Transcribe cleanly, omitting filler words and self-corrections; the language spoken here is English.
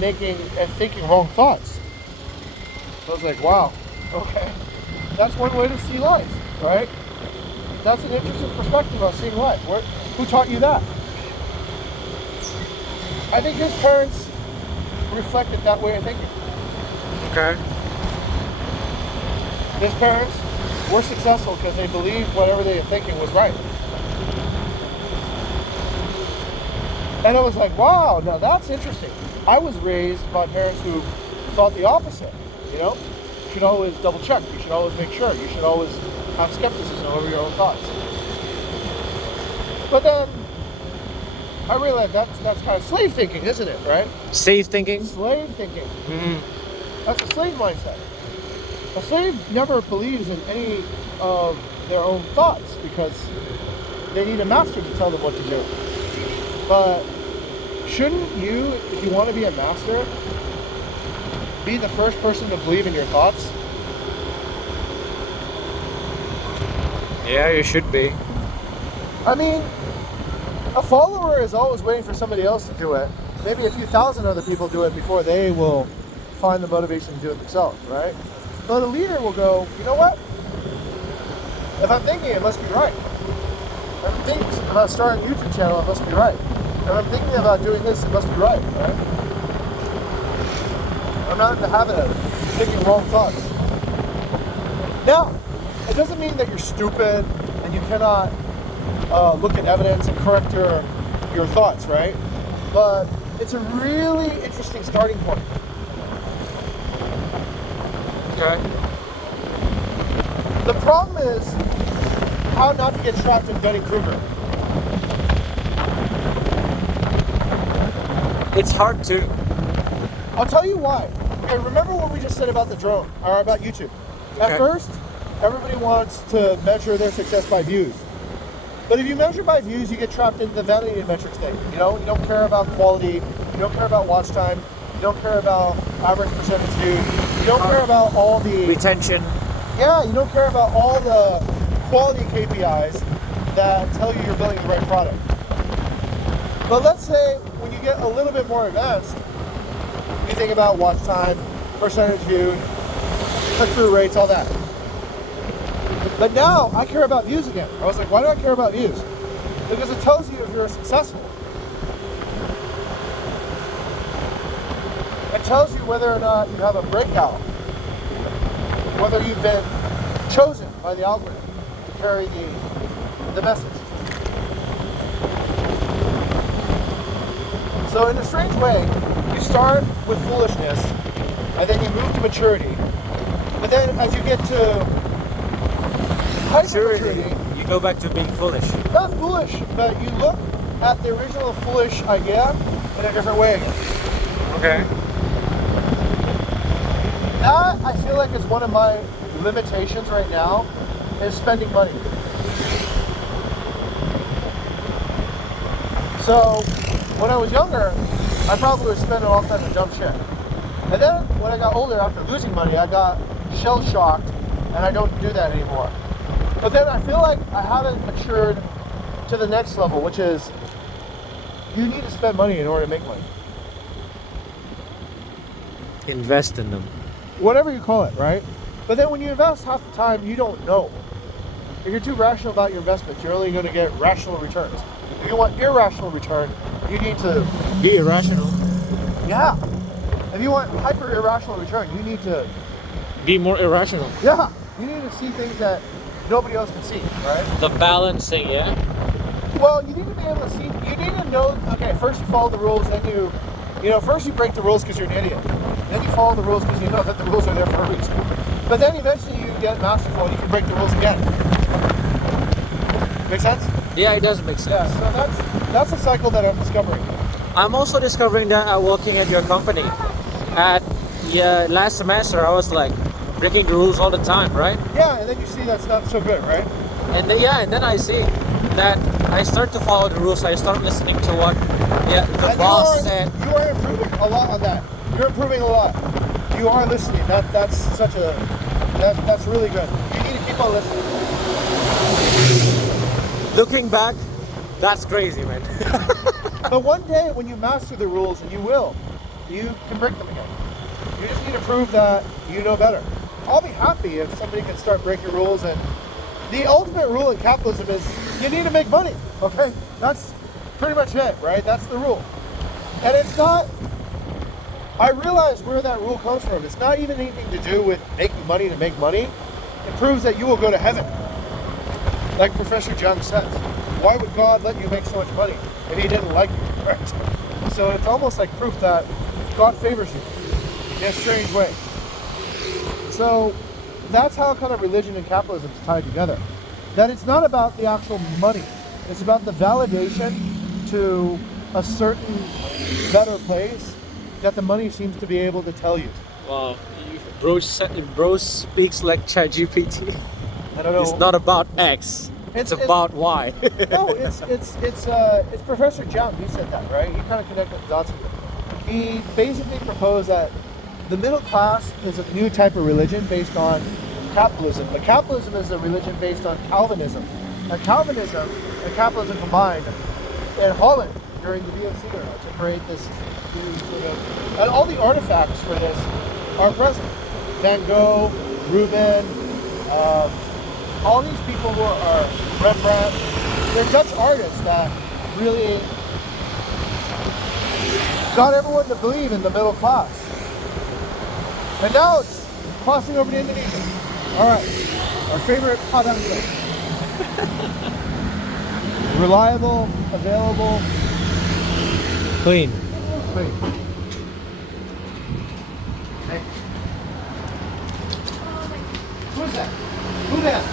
making and thinking wrong thoughts. So I was like, wow, okay. That's one way to see life, right? That's an interesting perspective on seeing life. Who taught you that? I think his parents reflected that way of thinking. Okay. His parents were successful because they believed whatever they were thinking was right. And I was like, wow, now that's interesting. I was raised by parents who thought the opposite, you know? You should always double check. You should always make sure. You should always have skepticism over your own thoughts. But then I realized that's kind of slave thinking, isn't it, right? Safe thinking? Slave thinking. Mm-hmm. That's a slave mindset. A slave never believes in any of their own thoughts because they need a master to tell them what to do. But shouldn't you, if you want to be a master, be the first person to believe in your thoughts? Yeah, you should be. I mean, a follower is always waiting for somebody else to do it. Maybe a few thousand other people do it before they will find the motivation to do it themselves, right? But a leader will go, you know what? If I'm thinking, it must be right. If I'm thinking about starting a YouTube channel, it must be right. If I'm thinking about doing this, it must be right, right? I'm not in the habit of thinking wrong thoughts. Now, it doesn't mean that you're stupid and you cannot look at evidence and correct your thoughts, right? But it's a really interesting starting point. Okay. The problem is how not to get trapped in Dunning-Kruger. It's hard to. I'll tell you why. Okay, remember what we just said about the drone, or about YouTube. At Okay. first, everybody wants to measure their success by views. But if you measure by views, you get trapped into the vanity metrics thing. You know, you don't care about quality, you don't care about watch time, you don't care about average percentage views, you don't care about all the Retention. Yeah, you don't care about all the quality KPIs that tell you you're building the right product. But let's say when you get a little bit more advanced, you think about watch time, percentage viewed, click-through rates, all that. But now I care about views again. I was like, why do I care about views? Because it tells you if you're successful. It tells you whether or not you have a breakout, whether you've been chosen by the algorithm to carry the message. So in a strange way, you start with foolishness, and then you move to maturity. But then as you get to hyper-maturity, You go back to being foolish. not foolish, but you look at the original foolish idea in a different way again. Okay. That, I feel like, is one of my limitations right now, is spending money. So, when I was younger, I probably was spending all kinds of dumb shit. And then, when I got older, after losing money, I got shell-shocked, and I don't do that anymore. But then I feel like I haven't matured to the next level, which is, you need to spend money in order to make money. Invest in them. Whatever you call it, right? But then when you invest, half the time you don't know. If you're too rational about your investments, you're only going to get rational returns. If you want irrational return, you need to Be irrational. Yeah. If you want hyper irrational return, you need to Be more irrational. Yeah. You need to see things that nobody else can see, right? The balancing, yeah? Well, you need to be able to see. You need to know. Okay, first you follow the rules, then first you break the rules because you're an idiot. Then you follow the rules because you know that the rules are there for a reason. But then eventually you get masterful and you can break the rules again. Make sense? Yeah, it does make sense. Yeah. So that's a cycle that I'm discovering. I'm also discovering that working at your company. Last semester, I was like breaking the rules all the time, right? Yeah, and then you see that's not so good, right? And then I see that I start to follow the rules. I start listening to what the boss said. You are improving a lot on that. You're improving a lot. You are listening. That's really good. You need to keep on listening. Looking back, that's crazy, man. But one day when you master the rules, and you will, you can break them again. You just need to prove that you know better. I'll be happy if somebody can start breaking rules, and the ultimate rule in capitalism is you need to make money, okay? That's pretty much it, right? That's the rule. And it's not, I realize where that rule comes from. It's not even anything to do with making money to make money. It proves that you will go to heaven. Like Professor Jung says, why would God let you make so much money if he didn't like you, right? So it's almost like proof that God favors you in a strange way. So that's how kind of religion and capitalism is tied together. That it's not about the actual money. It's about the validation to a certain better place that the money seems to be able to tell you. Wow, bro speaks like ChatGPT. I don't know. It's not about X. It's about Y. No, it's Professor Jung. He said that, right? He kind of connected the dots with it. He basically proposed that the middle class is a new type of religion based on capitalism. But capitalism is a religion based on Calvinism. And Calvinism and capitalism combined in Holland during the VOC era to create this new sort of, and all the artifacts for this are present. Van Gogh, Rubens, all these people who are Rembrandt, they're Dutch artists that really got everyone to believe in the middle class. And now it's crossing over to Indonesia. All right, our favorite padang place. Reliable, available, Clean. clean. Hey. Who is that? Who that?